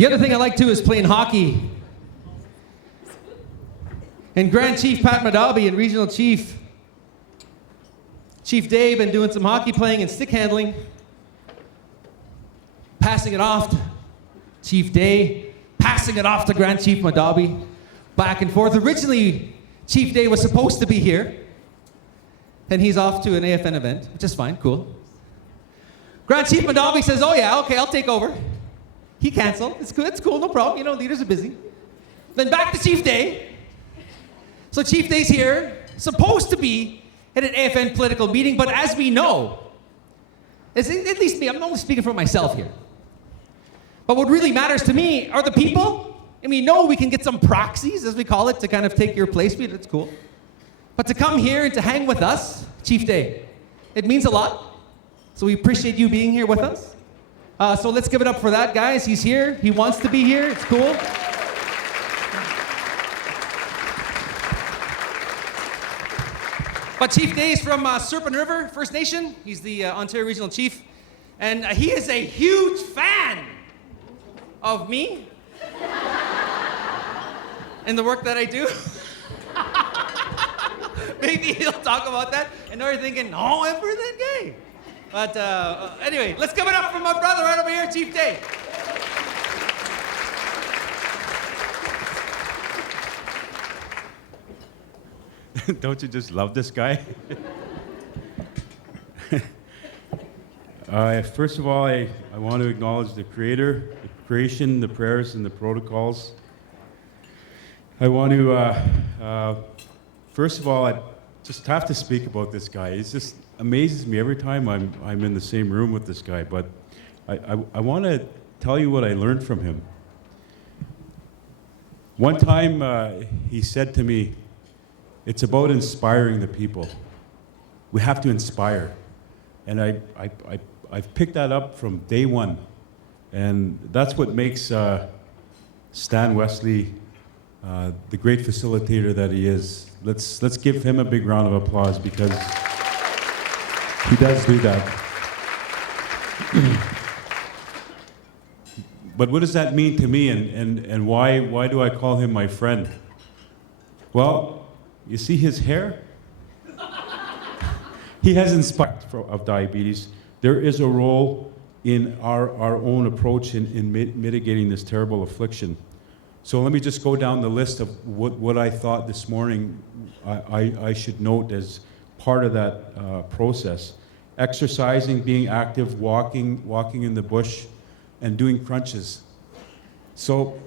The other thing I like too is playing hockey. And Grand Chief Pat Madabi and Regional Chief Dave been doing some hockey playing and stick handling. Passing it off to Chief Day, passing it off to Grand Chief Madabi, back and forth. Originally, Chief Day was supposed to be here, and he's off to an AFN event, which is fine, cool. Grand Chief Madabi says, oh yeah, okay, I'll take over. He canceled, it's cool, no problem, you know, leaders are busy. Then back to Chief Day. So Chief Day's here, supposed to be at an AFN political meeting, but as we know, at least me, I'm only speaking for myself here. But what really matters to me are the people. And we know we can get some proxies, as we call it, to kind of take your place. That's cool. But to come here and to hang with us, Chief Day, it means a lot. So we appreciate you being here with us. So let's give it up for that, guys. He's here. He wants to be here. It's cool. But Chief Day is from Serpent River First Nation. He's the Ontario Regional Chief. And he is a huge fan of me and the work that I do. Maybe he'll talk about that. And now you're thinking, no, I'm for that guy. But anyway, let's give it up for my brother right over here, Chief Day. Don't you just love this guy? First of all, I want to acknowledge the Creator, the creation, the prayers, and the protocols. I want to, first of all, I just have to speak about this guy. It just amazes me every time I'm in the same room with this guy. But I want to tell you what I learned from him. One time he said to me, it's about inspiring the people. We have to inspire. And I've picked that up from day one. And that's what makes Stan Wesley the great facilitator that he is. Let's give him a big round of applause because he does do that. But what does that mean to me and why do I call him my friend? Well, you see his hair? He has inspired of diabetes. There is a role in our own approach in mitigating this terrible affliction. So let me just go down the list of what I thought this morning I should note as part of that process. Exercising, being active, walking in the bush, and doing crunches. So,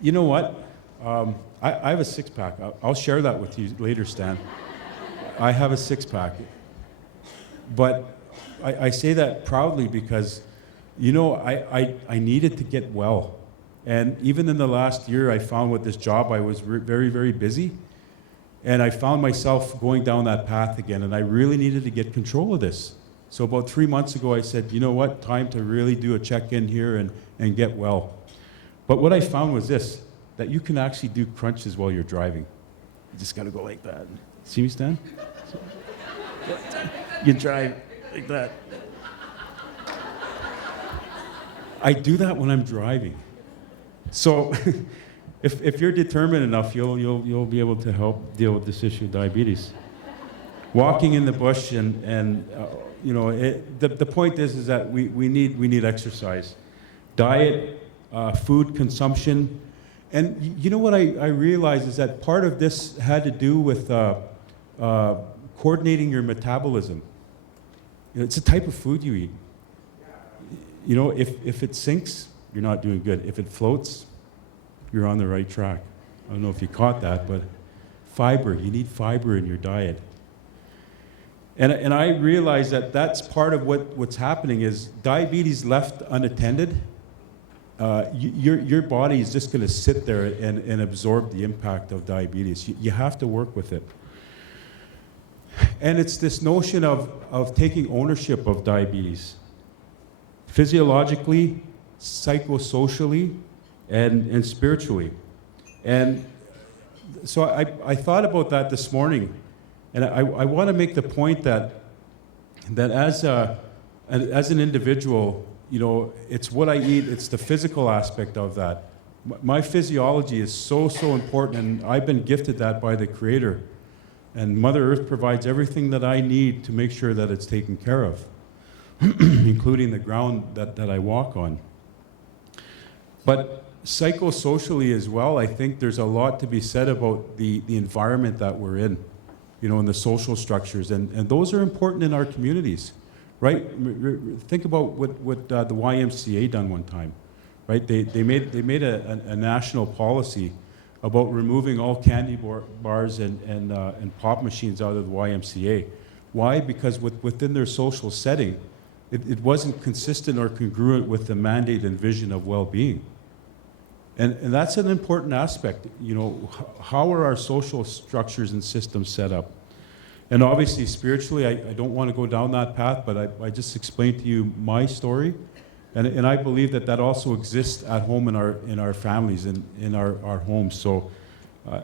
you know what? I have a six-pack. I'll share that with you later, Stan. I have a six-pack. But I say that proudly because, you know, I needed to get well. And even in the last year, I found with this job, I was very, very busy. And I found myself going down that path again, and I really needed to get control of this. So about 3 months ago, I said, you know what, time to really do a check-in here and get well. But what I found was this, that you can actually do crunches while you're driving. You just gotta go like that. See me, Stan? You drive like that. I do that when I'm driving. So if you're determined enough, you'll be able to help deal with this issue of diabetes. Walking in the bush and you know, the point is that we need exercise. Diet, food consumption. And you know what I realized is that part of this had to do with coordinating your metabolism. You know, it's the type of food you eat. You know, if it sinks, you're not doing good. If it floats, you're on the right track. I don't know if you caught that, but fiber, you need fiber in your diet. And I realize that that's part of what's happening is diabetes left unattended. Your body is just going to sit there and absorb the impact of diabetes. You have to work with it. And it's this notion of taking ownership of diabetes. Physiologically, psychosocially, and spiritually. And so I thought about that this morning. And I want to make the point that as an individual, it's what I eat, it's the physical aspect of that. My physiology is so important, and I've been gifted that by the Creator. And Mother Earth provides everything that I need to make sure that it's taken care of, including the ground that I walk on. But psychosocially as well, I think there's a lot to be said about the environment that we're in, and the social structures, and those are important in our communities, right? Think about what the YMCA done one time, right? They made a national policy about removing all candy bars and pop machines out of the YMCA. Why? Because within their social setting, it wasn't consistent or congruent with the mandate and vision of well-being. And that's an important aspect. How are our social structures and systems set up? And obviously, spiritually, I don't want to go down that path, but I just explained to you my story. And I believe that also exists at home in our families, in our homes. So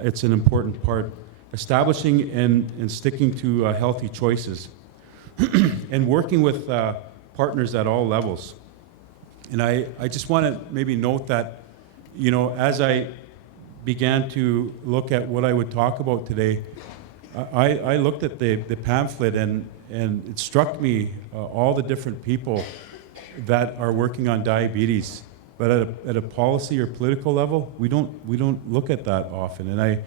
it's an important part. Establishing and sticking to healthy choices. And working with partners at all levels. And I just want to maybe note that, as I began to look at what I would talk about today, I looked at the pamphlet and it struck me all the different people that are working on diabetes, but at a policy or political level, we don't look at that often. And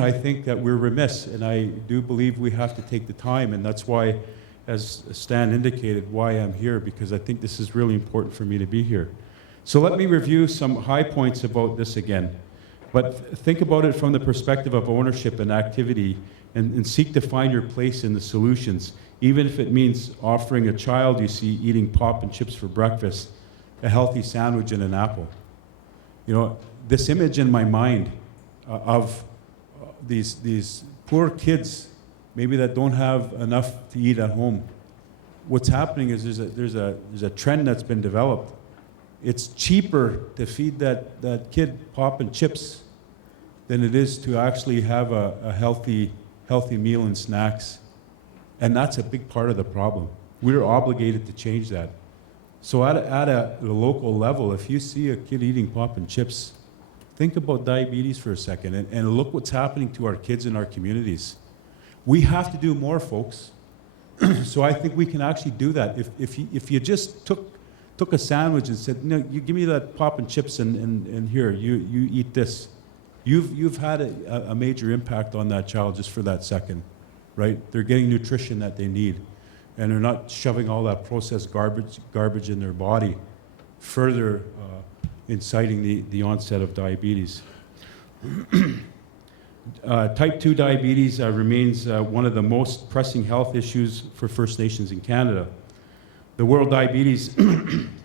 I think that we're remiss, and I do believe we have to take the time, and that's why, as Stan indicated, why I'm here, because I think this is really important for me to be here. So let me review some high points about this again. But think about it from the perspective of ownership and activity, and seek to find your place in the solutions, even if it means offering a child you see eating pop and chips for breakfast, a healthy sandwich and an apple. This image in my mind of these poor kids, maybe that don't have enough to eat at home. What's happening is there's a trend that's been developed. It's cheaper to feed that kid pop and chips than it is to actually have a healthy meal and snacks. And that's a big part of the problem. We're obligated to change that. So at a local level, if you see a kid eating pop and chips, think about diabetes for a second and look what's happening to our kids in our communities. We have to do more, folks. So I think we can actually do that. If you just took a sandwich and said, no, you give me that pop and chips and here, you eat this. You've had a major impact on that child just for that second, right? They're getting nutrition that they need, and they're not shoving all that processed garbage in their body, further inciting the onset of diabetes. Type 2 diabetes remains one of the most pressing health issues for First Nations in Canada. The World Diabetes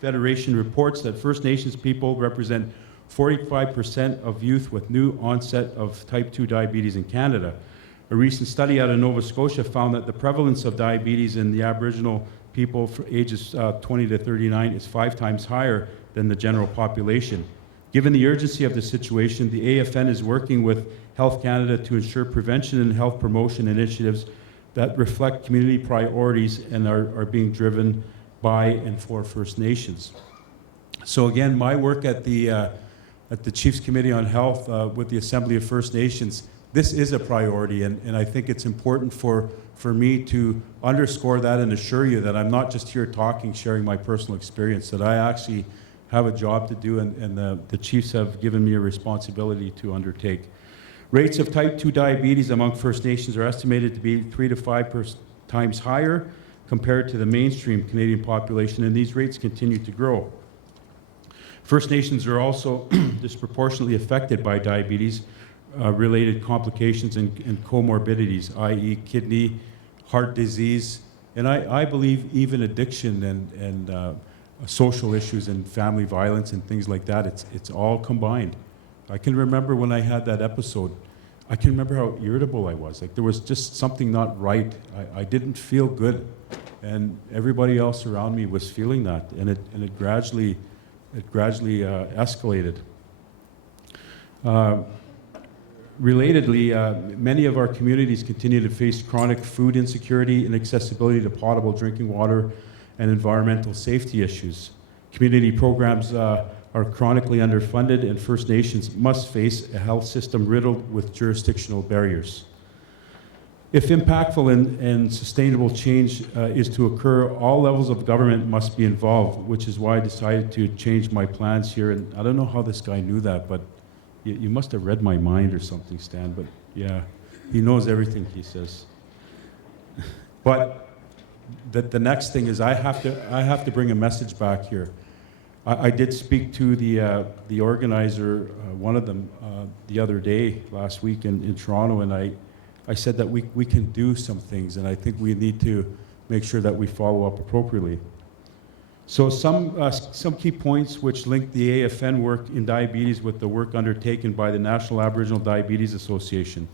Federation reports that First Nations people represent 45% of youth with new onset of type 2 diabetes in Canada. A recent study out of Nova Scotia found that the prevalence of diabetes in the Aboriginal people for ages 20 to 39 is 5 times higher than the general population. Given the urgency of the situation, the AFN is working with Health Canada to ensure prevention and health promotion initiatives that reflect community priorities and are being driven by and for First Nations. So again, my work at the Chiefs Committee on Health with the Assembly of First Nations, this is a priority, and I think it's important for me to underscore that and assure you that I'm not just here talking, sharing my personal experience, that I actually have a job to do, and the Chiefs have given me a responsibility to undertake. Rates of type 2 diabetes among First Nations are estimated to be 3 to 5 times higher compared to the mainstream Canadian population, and these rates continue to grow. First Nations are also disproportionately affected by diabetes related complications and comorbidities, i.e. kidney, heart disease, and I believe even addiction and social issues and family violence and things like that. It's all combined. I can remember when I had that episode, I can remember how irritable I was. Like there was just something not right. I didn't feel good, and everybody else around me was feeling that, and it gradually escalated. Relatedly, many of our communities continue to face chronic food insecurity, inaccessibility to potable drinking water, and environmental safety issues. Community programs are chronically underfunded, and First Nations must face a health system riddled with jurisdictional barriers. If impactful and sustainable change is to occur, all levels of government must be involved, which is why I decided to change my plans here. And I don't know how this guy knew that, but you must have read my mind or something, Stan, but yeah, he knows everything, he says. But the next thing is I have to bring a message back here. I did speak to the organizer, one of them, the other day, last week in Toronto, and I said that we can do some things, and I think we need to make sure that we follow up appropriately. So some key points which link the AFN work in diabetes with the work undertaken by the National Aboriginal Diabetes Association.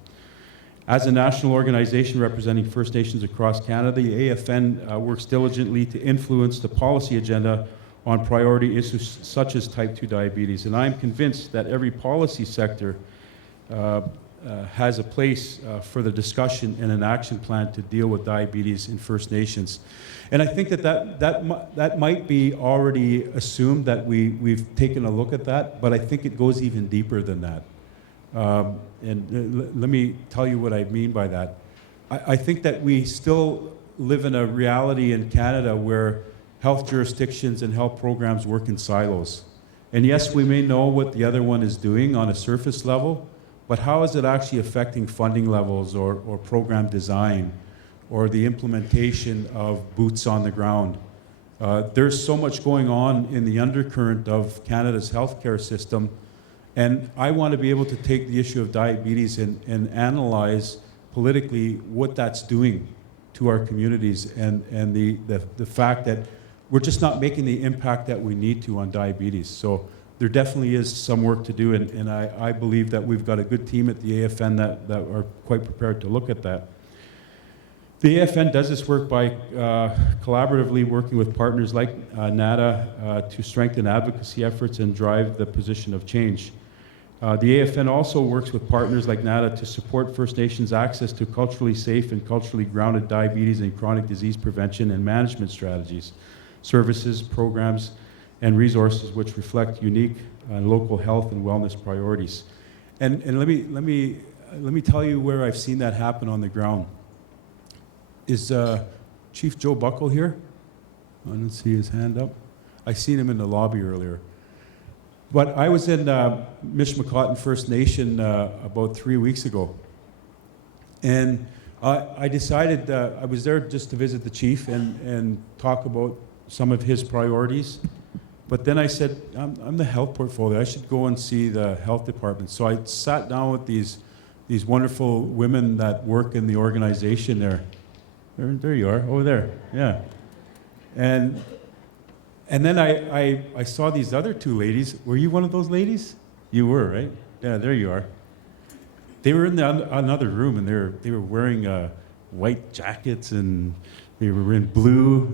As a national organization representing First Nations across Canada, the AFN works diligently to influence the policy agenda on priority issues such as type 2 diabetes. And I'm convinced that every policy sector has a place for the discussion and an action plan to deal with diabetes in First Nations. And I think that might be already assumed that we've taken a look at that, but I think it goes even deeper than that. Let me tell you what I mean by that. I think that we still live in a reality in Canada where health jurisdictions and health programs work in silos. And yes, we may know what the other one is doing on a surface level, but how is it actually affecting funding levels or program design or the implementation of boots on the ground? There's so much going on in the undercurrent of Canada's healthcare system, and I want to be able to take the issue of diabetes and analyze politically what that's doing to our communities and the fact that we're just not making the impact that we need to on diabetes. So there definitely is some work to do, and I believe that we've got a good team at the AFN that are quite prepared to look at that. The AFN does this work by collaboratively working with partners like NADA to strengthen advocacy efforts and drive the position of change. The AFN also works with partners like NADA to support First Nations access to culturally safe and culturally grounded diabetes and chronic disease prevention and management strategies, services, programs, and resources which reflect unique local health and wellness priorities. And let me tell you where I've seen that happen on the ground. Is Chief Joe Buckle here? I don't see his hand up. I seen him in the lobby earlier. But I was in Mishmakaten First Nation about 3 weeks ago. And I decided, I was there just to visit the chief and talk about some of his priorities. But then I said, I'm the health portfolio. I should go and see the health department. So I sat down with these wonderful women that work in the organization there. There you are, over there, yeah. And then I saw these other two ladies. Were you one of those ladies? You were, right? Yeah, there you are. They were in another room, and they were wearing white jackets, and they were in blue,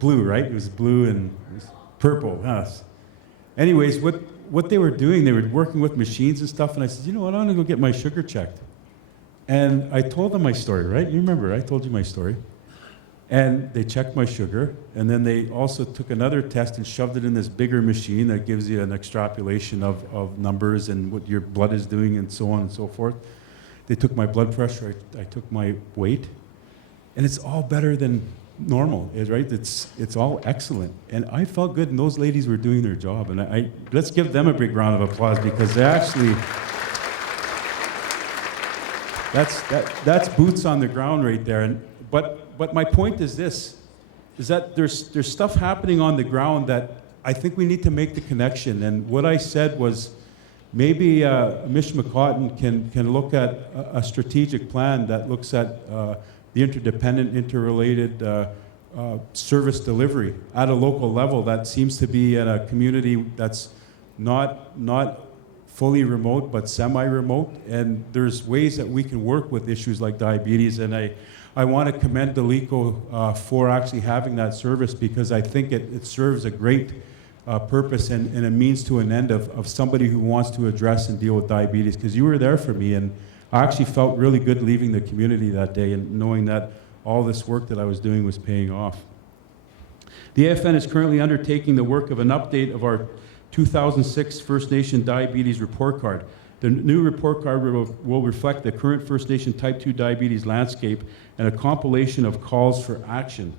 right? It was blue and it was purple. Yes. Anyways, what they were doing, they were working with machines and stuff, and I said, you know what, I'm gonna go get my sugar checked. And I told them my story, right? You remember, I told you my story. And they checked my sugar, and then they also took another test and shoved it in this bigger machine that gives you an extrapolation of numbers and what your blood is doing and so on and so forth. They took my blood pressure, I took my weight, and it's all better than normal, right? It's all excellent. And I felt good, and those ladies were doing their job. And let's give them a big round of applause, because they actually, that's boots on the ground right there. But my point is this, is that there's stuff happening on the ground that I think we need to make the connection. And what I said was, maybe Mishmakaten can look at a strategic plan that looks at the interdependent, interrelated service delivery at a local level that seems to be at a community that's not fully remote, but semi-remote. And there's ways that we can work with issues like diabetes. And I want to commend Delico for actually having that service, because I think it serves a great purpose and a means to an end of somebody who wants to address and deal with diabetes. Because you were there for me, and I actually felt really good leaving the community that day and knowing that all this work that I was doing was paying off. The AFN is currently undertaking the work of an update of our 2006 First Nation Diabetes Report Card. The new report card will reflect the current First Nation Type 2 diabetes landscape and a compilation of calls for action.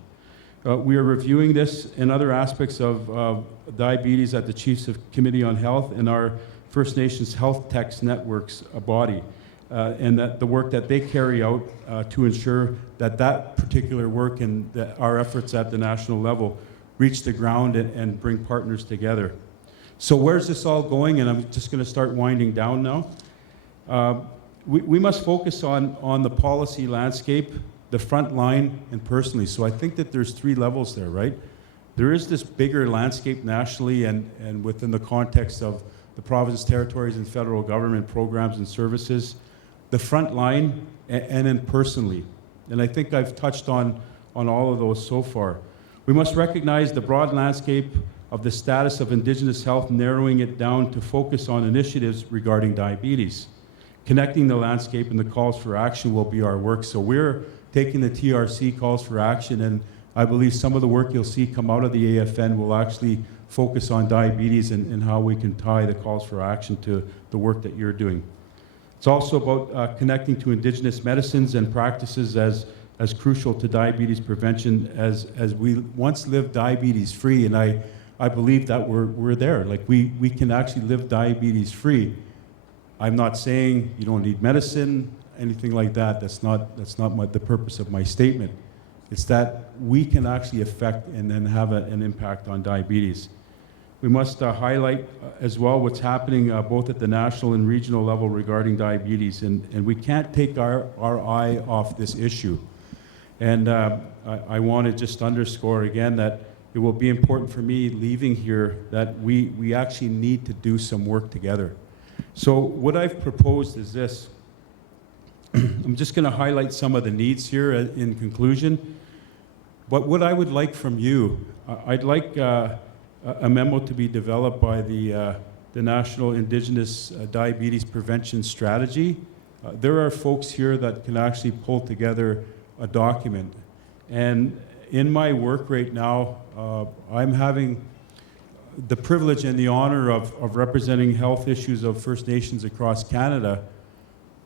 We are reviewing this and other aspects of diabetes at the Chiefs of Committee on Health and our First Nations Health Techs Networks body, and that the work that they carry out to ensure that that particular work and our efforts at the national level reach the ground and bring partners together. So where's this all going? And I'm just going to start winding down now. We must focus on the policy landscape, the front line, and personally. So I think that there's 3 levels there, right? There is this bigger landscape nationally and within the context of the province, territories, and federal government programs and services, the front line, and then personally. And I think I've touched on all of those so far. We must recognize the broad landscape of the status of Indigenous health, narrowing it down to focus on initiatives regarding diabetes. Connecting the landscape and the calls for action will be our work. So we're taking the TRC calls for action, and I believe some of the work you'll see come out of the AFN will actually focus on diabetes and how we can tie the calls for action to the work that you're doing. It's also about connecting to Indigenous medicines and practices as crucial to diabetes prevention as we once lived diabetes free, and I believe that we're there. Like we can actually live diabetes free. I'm not saying you don't need medicine, anything like that. That's not the purpose of my statement. It's that we can actually affect and then have an impact on diabetes. We must highlight as well what's happening both at the national and regional level regarding diabetes, and we can't take our eye off this issue. And I want to just underscore again that it will be important for me leaving here that we actually need to do some work together. So what I've proposed is this. I'm just going to highlight some of the needs here in conclusion. But what I would like from you, I'd like a memo to be developed by the National Indigenous Diabetes Prevention Strategy. There are folks here that can actually pull together a document. And in my work right now, I'm having the privilege and the honor of representing health issues of First Nations across Canada.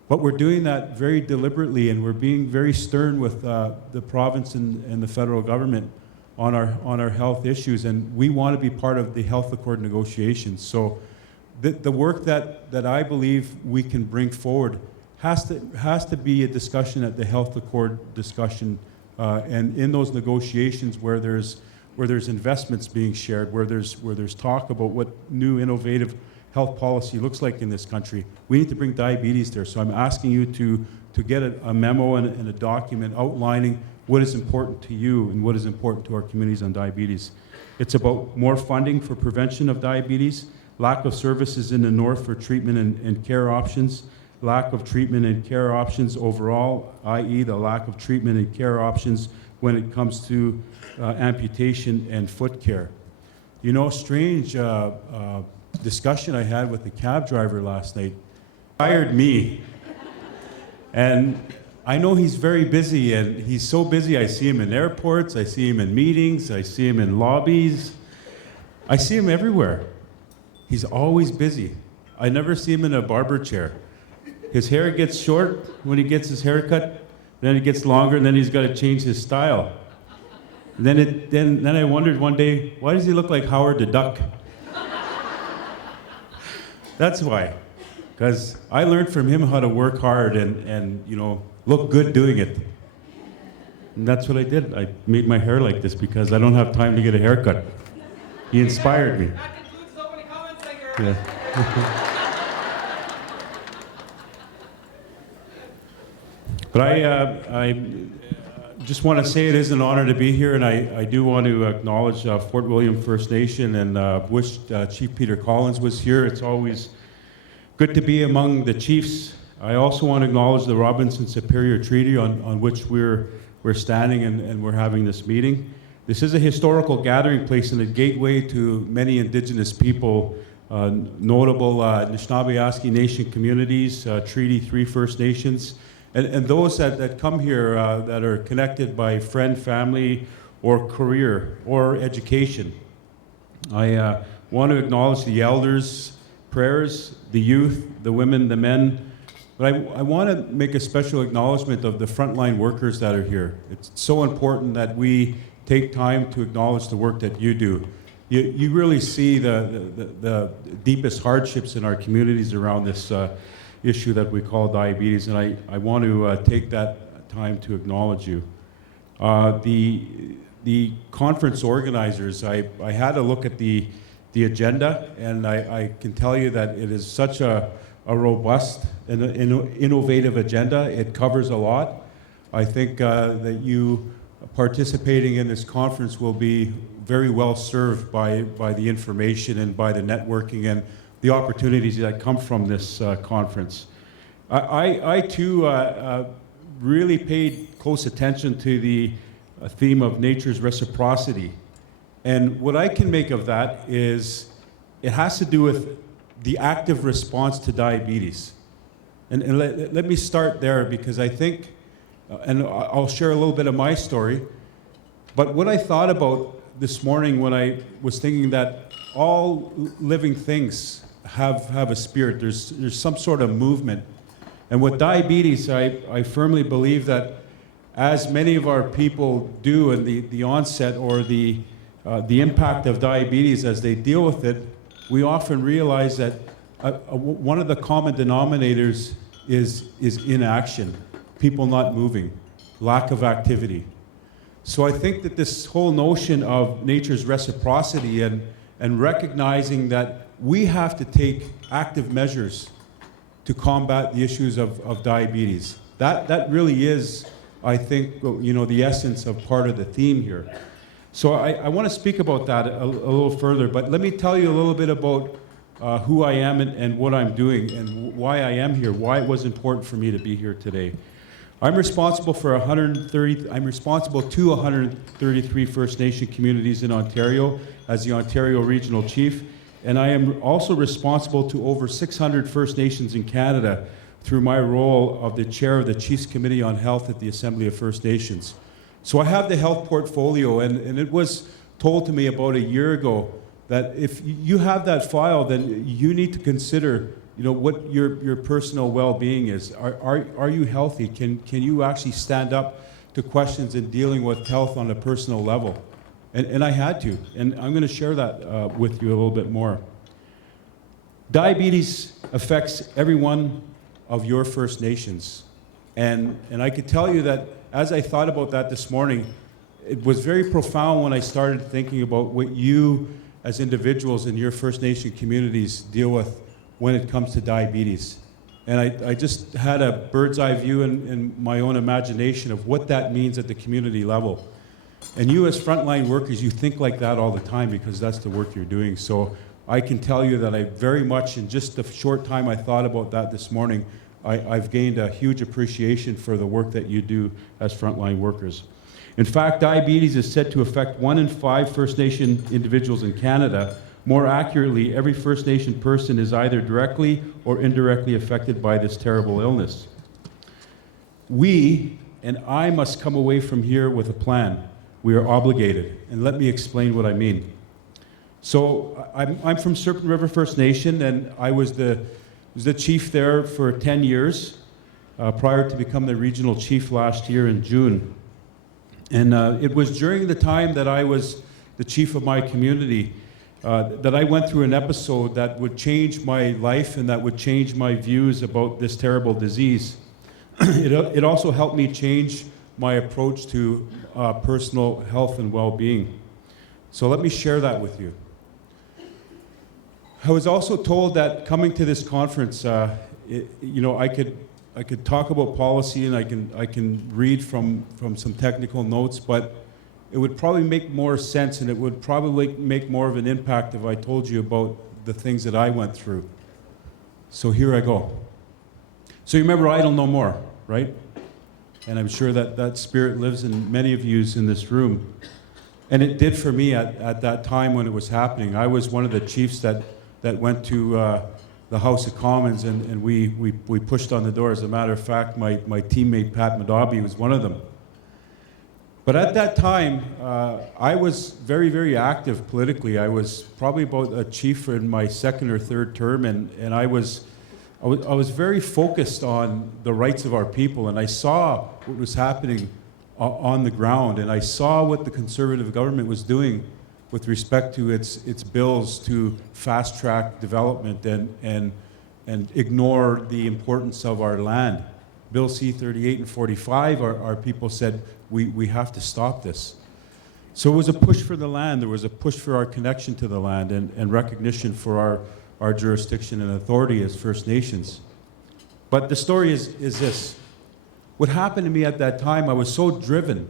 But we're doing that very deliberately, and we're being very stern with the province and the federal government on our health issues, and we want to be part of the health accord negotiations. So the work that I believe we can bring forward has to be a discussion at the health accord discussion, and in those negotiations where there's investments being shared, where there's talk about what new innovative health policy looks like in this country. We need to bring diabetes there. So I'm asking you to get a memo and a document outlining what is important to you and what is important to our communities on diabetes. It's about more funding for prevention of diabetes, lack of services in the north for treatment and care options, lack of treatment and care options overall, i.e. the lack of treatment and care options when it comes to amputation and foot care. You know, strange discussion I had with the cab driver last night. Fired me. And I know he's very busy, and he's so busy. I see him in airports, I see him in meetings, I see him in lobbies. I see him everywhere. He's always busy. I never see him in a barber chair. His hair gets short when he gets his hair cut, then it gets longer, and then he's got to change his style. And then I wondered one day, why does he look like Howard the Duck? That's why. Because I learned from him how to work hard and you know, look good doing it. And that's what I did. I made my hair like this because I don't have time to get a haircut. He inspired me. That concludes the opening comments, thank you. Yeah. But I just want to say it is an honor to be here, and I do want to acknowledge Fort William First Nation and wish Chief Peter Collins was here. It's always good to be among the chiefs. I also want to acknowledge the Robinson Superior Treaty on which we're standing and we're having this meeting. This is a historical gathering place and a gateway to many Indigenous people, notable Anishinaabe Nation communities, Treaty 3 First Nations, and those that come here that are connected by friend, family, or career or education. I want to acknowledge the elders' prayers, the youth, the women, the men, but I want to make a special acknowledgement of the frontline workers that are here. It's so important that we take time to acknowledge the work that you do. You really see the deepest hardships in our communities around this issue that we call diabetes, and I want to take that time to acknowledge you. The conference organizers, I had a look at the agenda, and I can tell you that it is such a robust and innovative agenda. It covers a lot. I think that you participating in this conference will be very well served by the information and by the networking and the opportunities that come from this conference. I too really paid close attention to the theme of nature's reciprocity. And what I can make of that is it has to do with the active response to diabetes. And let me start there, because I think, and I'll share a little bit of my story, but what I thought about this morning when I was thinking that all living things have a spirit, there's some sort of movement. And with diabetes, I firmly believe that as many of our people do, and the onset or the impact of diabetes as they deal with it, we often realize that one of the common denominators is inaction, people not moving, lack of activity. So I think that this whole notion of nature's reciprocity and recognizing that we have to take active measures to combat the issues of diabetes. That really is, I think, the essence of part of the theme here. So I want to speak about that a little further, but let me tell you a little bit about who I am and what I'm doing and why I am here, why it was important for me to be here today. I'm responsible to 133 First Nation communities in Ontario as the Ontario Regional Chief, and I am also responsible to over 600 First Nations in Canada through my role of the chair of the Chiefs Committee on Health at the Assembly of First Nations. So I have the health portfolio, and it was told to me about a year ago that if you have that file, then you need to consider, what your personal well-being is. Are you healthy? Can you actually stand up to questions in dealing with health on a personal level? And I had to, and I'm going to share that with you a little bit more. Diabetes affects every one of your First Nations, and I could tell you that as I thought about that this morning, it was very profound when I started thinking about what you as individuals in your First Nation communities deal with when it comes to diabetes. And I just had a bird's eye view in my own imagination of what that means at the community level. And you as frontline workers, you think like that all the time because that's the work you're doing. So I can tell you that I very much, in just the short time I thought about that this morning, I've gained a huge appreciation for the work that you do as frontline workers. In fact, diabetes is said to affect 1 in 5 First Nation individuals in Canada. More accurately, every First Nation person is either directly or indirectly affected by this terrible illness. We, and I, must come away from here with a plan. We are obligated, and let me explain what I mean. So I'm from Serpent River First Nation, and I was the chief there for 10 years, prior to becoming the regional chief last year in June. And it was during the time that I was the chief of my community that I went through an episode that would change my life and that would change my views about this terrible disease. It also helped me change my approach to personal health and well-being. So let me share that with you. I was also told that coming to this conference, I could talk about policy and I can read from some technical notes, but it would probably make more sense and it would probably make more of an impact if I told you about the things that I went through. So here I go. So you remember Idle No More, right? And I'm sure that spirit lives in many of you in this room. And it did for me at that time when it was happening. I was one of the chiefs that went to the House of Commons and we pushed on the door. As a matter of fact, my teammate Pat Madabi was one of them. But at that time, I was very, very active politically. I was probably about a chief in my second or third term, and I was very focused on the rights of our people, and I saw what was happening on the ground, and I saw what the Conservative government was doing with respect to its bills to fast-track development and ignore the importance of our land. Bill C-38 and 45, our people said, we have to stop this. So it was a push for the land. There was a push for our connection to the land and recognition for our jurisdiction and authority as First Nations. But the story is this. What happened to me at that time, I was so driven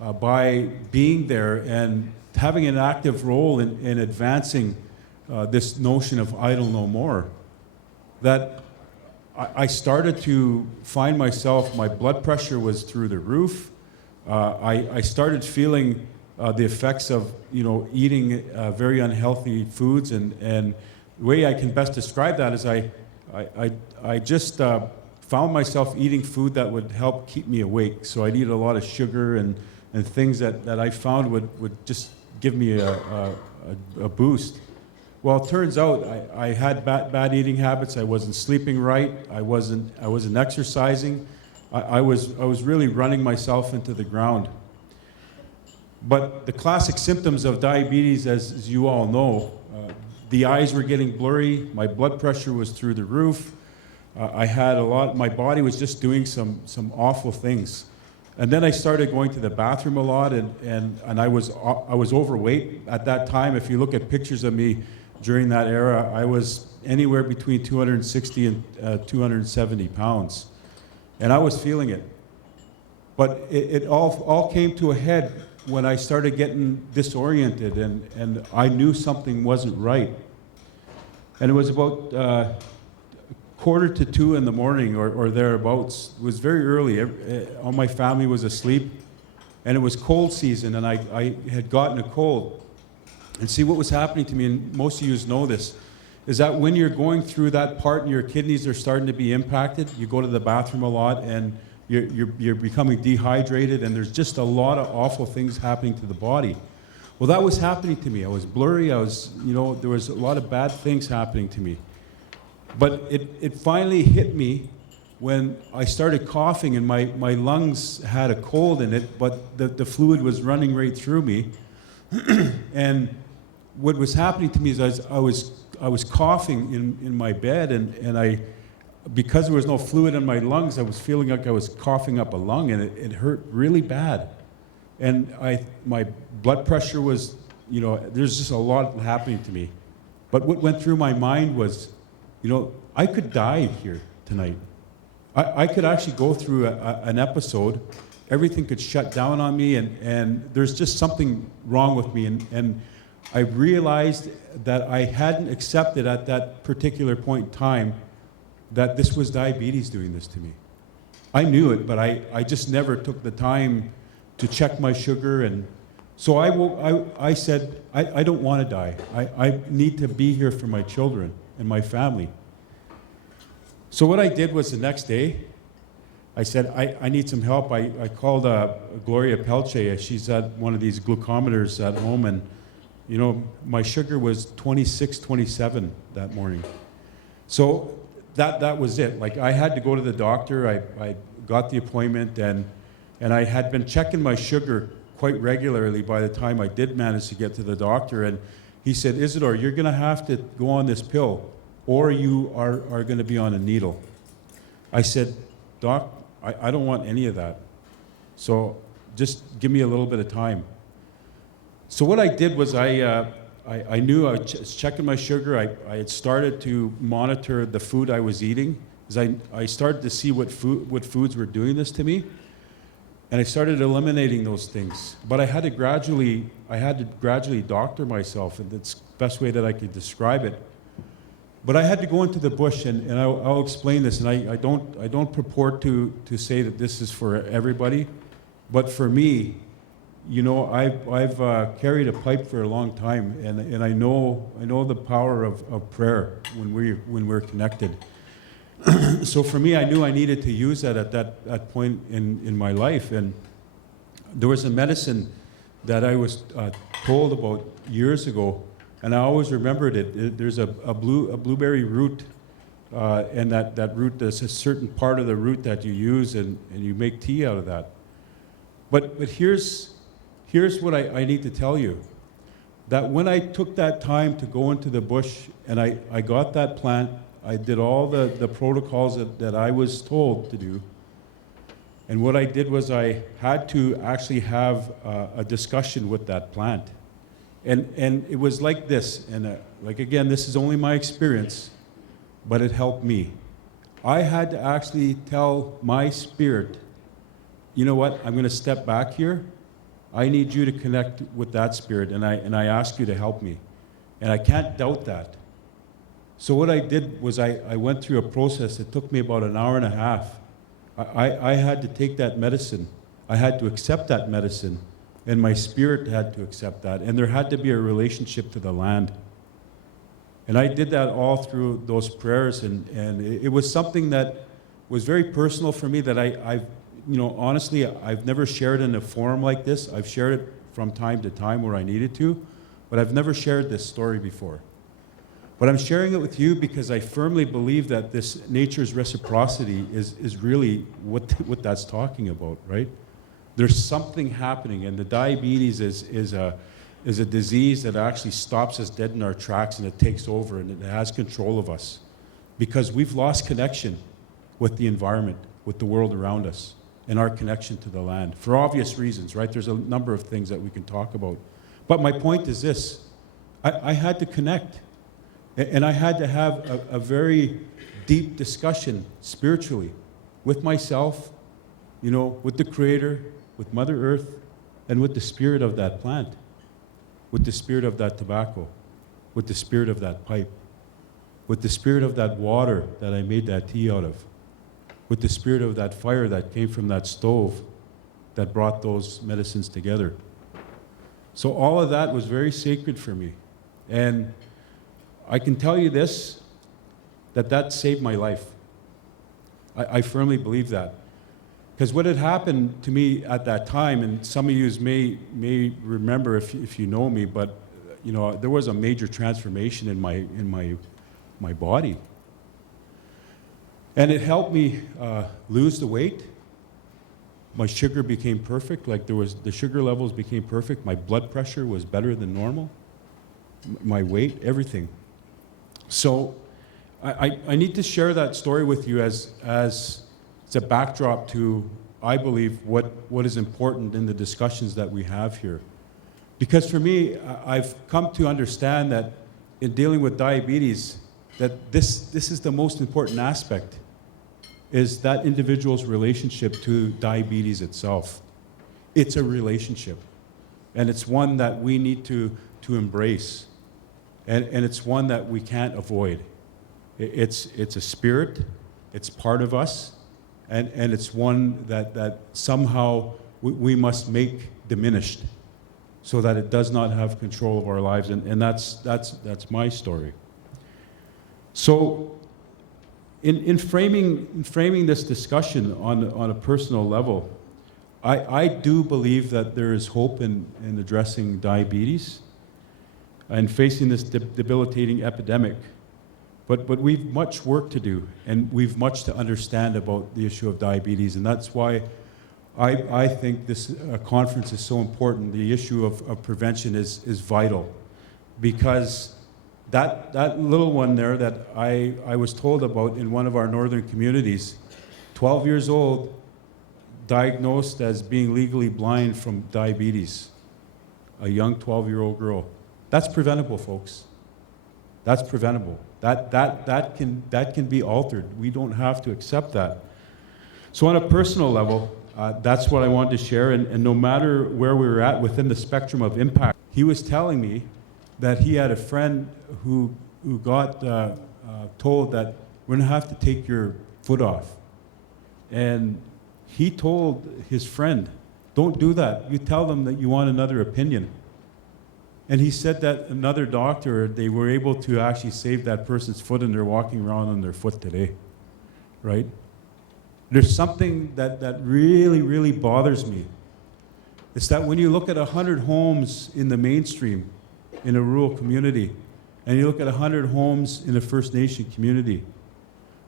by being there and having an active role in advancing this notion of idle no more, that I started to find myself, my blood pressure was through the roof. I started feeling the effects of eating very unhealthy foods, and the way I can best describe that is I just found myself eating food that would help keep me awake. So I'd eat a lot of sugar and things that I found would just give me a boost. Well, it turns out I had bad eating habits. I wasn't sleeping right. I wasn't exercising. I was really running myself into the ground. But the classic symptoms of diabetes, as you all know, the eyes were getting blurry. My blood pressure was through the roof. I had my body was just doing some awful things. And then I started going to the bathroom a lot, and I was overweight at that time. If you look at pictures of me during that era, I was anywhere between 260 and 270 pounds. And I was feeling it. But it all came to a head when I started getting disoriented, and I knew something wasn't right. And it was about 1:45 in the morning or thereabouts. It was very early. All my family was asleep, and it was cold season, and I had gotten a cold. And see, what was happening to me, and most of you know this, is that when you're going through that part and your kidneys are starting to be impacted, you go to the bathroom a lot, and you're becoming dehydrated, and there's just a lot of awful things happening to the body. Well, that was happening to me. I was blurry. There was a lot of bad things happening to me. But it finally hit me when I started coughing, and my lungs had a cold in it, but the fluid was running right through me. And what was happening to me is I was coughing in my bed, and because there was no fluid in my lungs, I was feeling like I was coughing up a lung, and it hurt really bad. And my blood pressure was, there's just a lot happening to me. But what went through my mind was, I could die here tonight. I could actually go through an episode. Everything could shut down on me, and there's just something wrong with me. And I realized that I hadn't accepted at that particular point in time that this was diabetes doing this to me. I knew it, but I just never took the time to check my sugar. And so I said, I don't want to die. I need to be here for my children and my family. So what I did was the next day, I said, I need some help. I called Gloria Pelche. She's at one of these glucometers at home, and my sugar was 26, 27 that morning. So that was it. Like, I had to go to the doctor. I got the appointment, and I had been checking my sugar quite regularly by the time I did manage to get to the doctor. And he said, Isadore, you're going to have to go on this pill, or you are going to be on a needle. I said, Doc, I don't want any of that. So just give me a little bit of time. So what I did was I knew I was checking my sugar. I had started to monitor the food I was eating, because I started to see what foods were doing this to me. And I started eliminating those things. But I had to gradually doctor myself, and that's the best way that I could describe it. But I had to go into the bush, and I'll explain this. And I don't purport to say that this is for everybody, but for me, I've carried a pipe for a long time, and I know the power of prayer when we're connected. So for me, I knew I needed to use that at that point in my life, and There was a medicine that I was told about years ago, and I always remembered it. There's a blueberry root, and that root, there's a certain part of the root that you use, and you make tea out of that. But here's what I need to tell you. That when I took that time to go into the bush and I got that plant, I did all the protocols that I was told to do. And what I did was I had to actually have a discussion with that plant. And it was like this, and like again, this is only my experience, but it helped me. I had to actually tell my spirit, you know what, I'm gonna step back here. I need you to connect with that spirit, and I ask you to help me. And I can't doubt that. So what I did was I went through a process. It took me about an hour and a half. I had to take that medicine. I had to accept that medicine, and my spirit had to accept that. And there had to be a relationship to the land. And I did that all through those prayers, and it was something that was very personal for me that I've, honestly, I've never shared in a forum like this. I've shared it from time to time where I needed to, but I've never shared this story before. But I'm sharing it with you because I firmly believe that this nature's reciprocity is really what that's talking about, right? There's something happening, and the diabetes is a disease that actually stops us dead in our tracks, and it takes over, and it has control of us because we've lost connection with the environment, with the world around us, and our connection to the land for obvious reasons, right? There's a number of things that we can talk about. But my point is this, I had to connect, and I had to have a very deep discussion spiritually with myself, with the Creator, with Mother Earth, and with the spirit of that plant, with the spirit of that tobacco, with the spirit of that pipe, with the spirit of that water that I made that tea out of, with the spirit of that fire that came from that stove that brought those medicines together. So all of that was very sacred for me. And I can tell you this, that saved my life. I firmly believe that. Because what had happened to me at that time, and some of you may remember if you know me, but there was a major transformation in my body. And it helped me lose the weight. My sugar became perfect, the sugar levels became perfect. My blood pressure was better than normal. My weight, everything. So I need to share that story with you as a backdrop to, I believe, what is important in the discussions that we have here. Because for me, I've come to understand that in dealing with diabetes, that this is the most important aspect, is that individual's relationship to diabetes itself. It's a relationship, and it's one that we need to embrace, and it's one that we can't avoid. It's a spirit, it's part of us, and it's one that somehow we must make diminished so that it does not have control of our lives, and that's my story. So in framing this discussion on a personal level, I do believe that there is hope in addressing diabetes and facing this debilitating epidemic. But we've much work to do, and we've much to understand about the issue of diabetes, and that's why I think this conference is so important. The issue of prevention is vital, because that little one there that I was told about in one of our northern communities, 12 years old, diagnosed as being legally blind from diabetes, a young 12-year-old girl. That's preventable, folks. That's preventable. That can be altered. We don't have to accept that. So on a personal level, that's what I wanted to share, and no matter where we were at within the spectrum of impact, he was telling me that he had a friend who got told that we're going to have to take your foot off. And he told his friend, don't do that. You tell them that you want another opinion. And he said that another doctor, they were able to actually save that person's foot, and they're walking around on their foot today, right? There's something that really, really bothers me. It's that when you look at 100 homes in the mainstream, in a rural community, and you look at 100 homes in a First Nation community,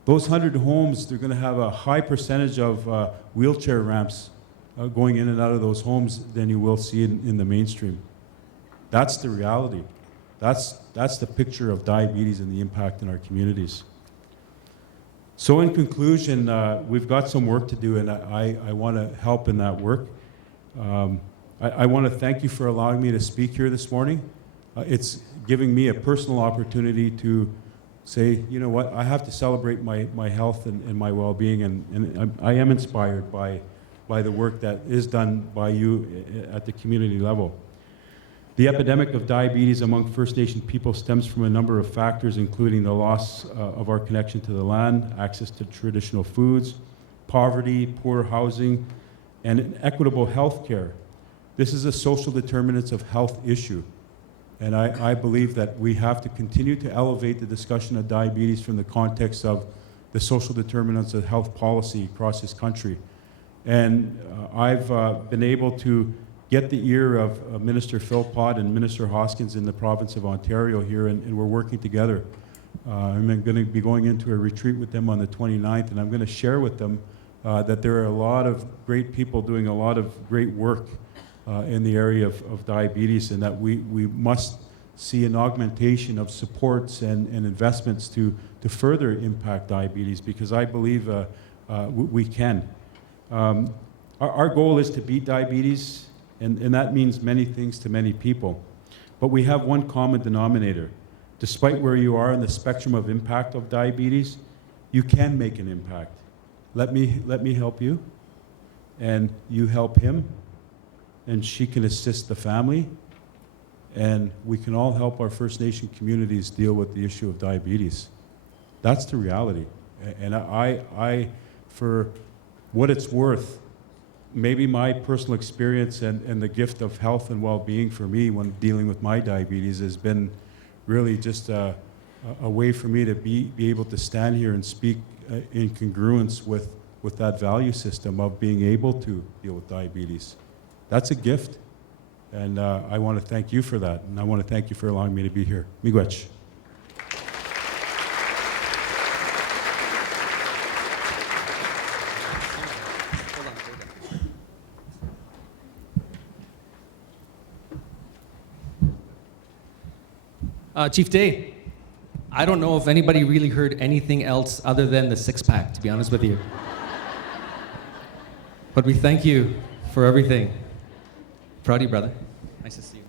those 100 homes, they're going to have a high percentage of wheelchair ramps going in and out of those homes than you will see in the mainstream. That's the reality. That's the picture of diabetes and the impact in our communities. So in conclusion, we've got some work to do, and I want to help in that work. I want to thank you for allowing me to speak here this morning. It's giving me a personal opportunity to say, you know what, I have to celebrate my health and my well-being, and I am inspired by the work that is done by you at the community level. The epidemic of diabetes among First Nation people stems from a number of factors, including the loss of our connection to the land, access to traditional foods, poverty, poor housing, and inequitable health care. This is a social determinants of health issue. And I believe that we have to continue to elevate the discussion of diabetes from the context of the social determinants of health policy across this country. And I've been able to get the ear of Minister Philpott and Minister Hoskins in the province of Ontario here, and we're working together. I'm going to be going into a retreat with them on the 29th, and I'm going to share with them that there are a lot of great people doing a lot of great work in the area of diabetes, and that we must see an augmentation of supports and investments to further impact diabetes, because I believe we can. Our goal is to beat diabetes, and that means many things to many people. But we have one common denominator. Despite where you are in the spectrum of impact of diabetes, you can make an impact. Let me help you, and you help him, and she can assist the family, and we can all help our First Nation communities deal with the issue of diabetes. That's the reality. And I for what it's worth, maybe my personal experience and the gift of health and well-being for me when dealing with my diabetes has been really just a way for me to be able to stand here and speak in congruence with that value system of being able to deal with diabetes. That's a gift, and I want to thank you for that, and I want to thank you for allowing me to be here. Miigwech. Chief Day, I don't know if anybody really heard anything else other than the six-pack, to be honest with you. But we thank you for everything. Proud of you, brother. Nice to see you.